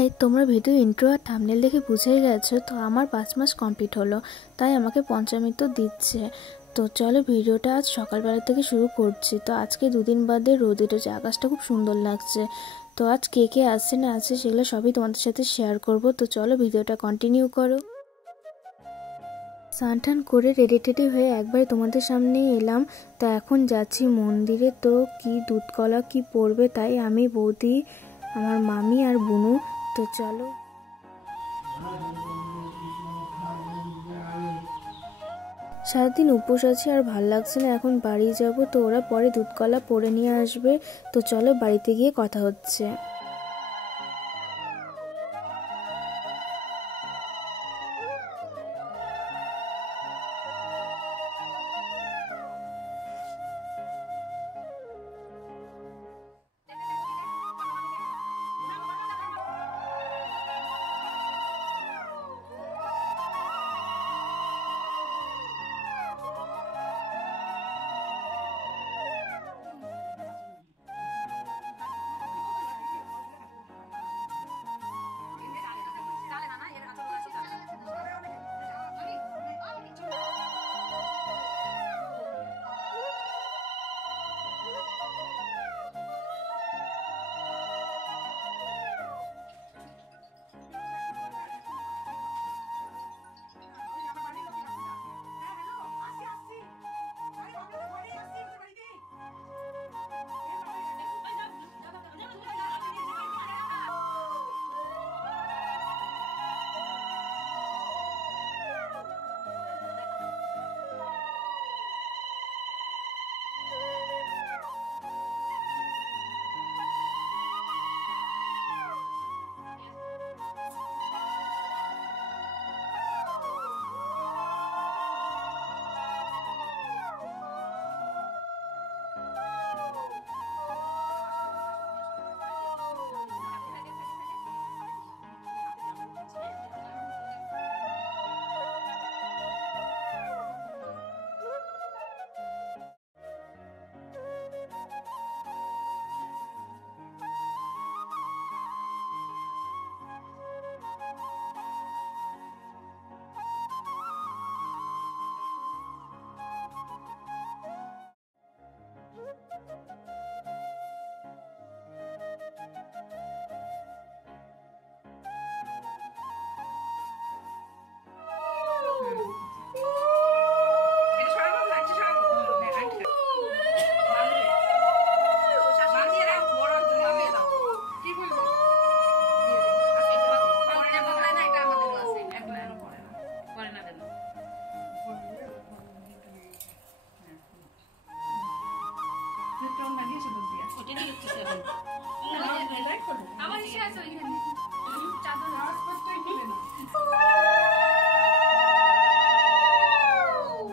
High, তোমরা video intro আর thumbnail দেখে বুঝেই গেছো তো আমার 5 মাস কমপ্লিট হলো, তাই আমাকে পঞ্চামৃত দিচ্ছে। তো চলো ভিডিওটা আজ সকালবেলা থেকে শুরু করছি। তো আজকে দুদিন বাদে রোদ উঠেছে, আকাশটা খুব সুন্দর লাগছে। তো আজ কে কে আসছে না আসছে সেগুলো সবই তোমাদের সাথে শেয়ার করব। তো চলো ভিডিওটা কন্টিনিউ করো। স্নান টান করে রেডি টেডি হয়ে একবার তোমাদের সামনেই এলাম। তো এখন যাচ্ছি মন্দিরে। তো কি দুধ কলা কি পড়বে, তাই আমি, বৌদি, আমার মামি আর বুনু। তো চলো। সারাদিন উপোস আছি আর ভাল লাগছে না, এখন বাড়ি যাব। তো ওরা পরে দুধ কলা পরে নিয়ে আসবে। তো চলো বাড়িতে গিয়ে কথা হচ্ছে।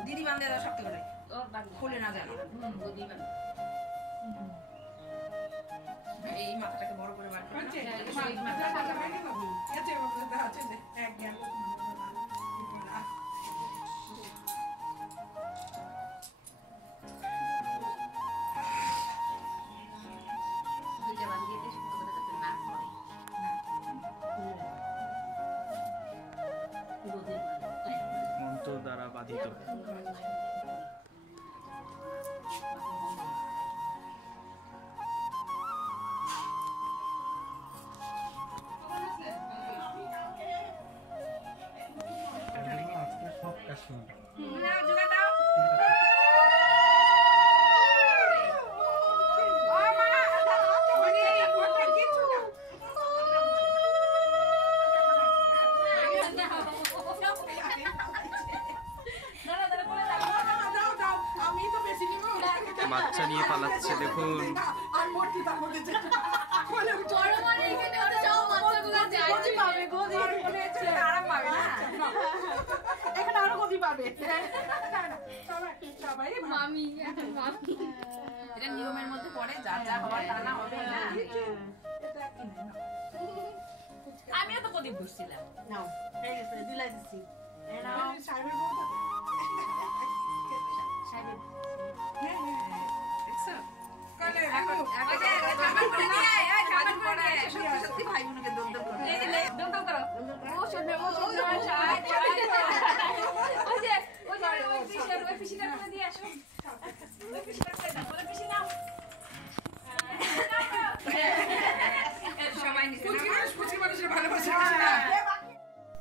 দিদি বান্ধে দাও শক্ত করে, খুলে না যেন। এই মাথাটাকে বড় করে বার করে মন্ত্র দ্বারা বাধিত। বাচ্চা নিয়ে পালাচ্ছে দেখুন। এটা নিয়মের মধ্যে পড়ে, যা যা হওয়ার তা না হবে না। আমিও তো প্রদীপ ঘুরছিলাম। সত্যি ভাই বোনকে দোল দোল করে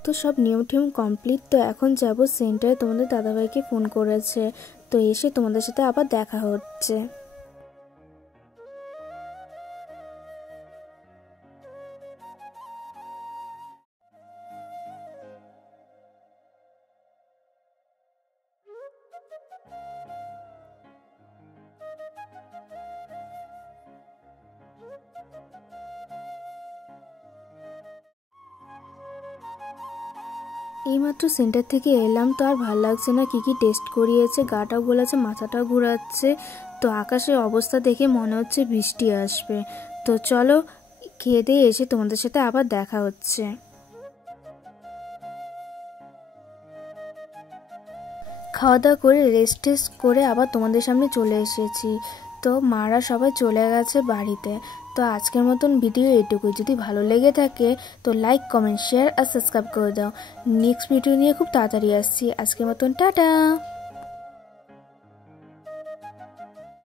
তো সব নিয়ম টিয়ম কমপ্লিট। তো এখন যাব সেন্টারে, তোমাদের দাদাভাইকে ফোন করেছে, তো এসে তোমাদের সাথে আবার দেখা হচ্ছে। এইমাত্র সেন্টার থেকে এলাম, তো আর ভালো লাগছে না। কি টেস্ট করিয়েছে, গাটাও গোলাচ্ছে, মাথাটাও ঘোরাচ্ছে। তো আকাশের অবস্থা দেখে মনে হচ্ছে বৃষ্টি আসবে। তো চলো খেয়ে দিয়ে এসে তোমাদের সাথে আবার দেখা হচ্ছে। খাওয়া দাওয়া করে রেস্ট টেস্ট করে আবার তোমাদের সামনে চলে এসেছি। তো মারা সবাই চলে গেছে বাড়িতে। তো আজকের মতন ভিডিও এটুকুই। যদি ভালো লেগে থাকে তো লাইক, কমেন্ট, শেয়ার আর সাবস্ক্রাইব করে দাও। নেক্সট ভিডিও নিয়ে খুব তাড়াতাড়ি আসছি। আজকের মতন টাটা।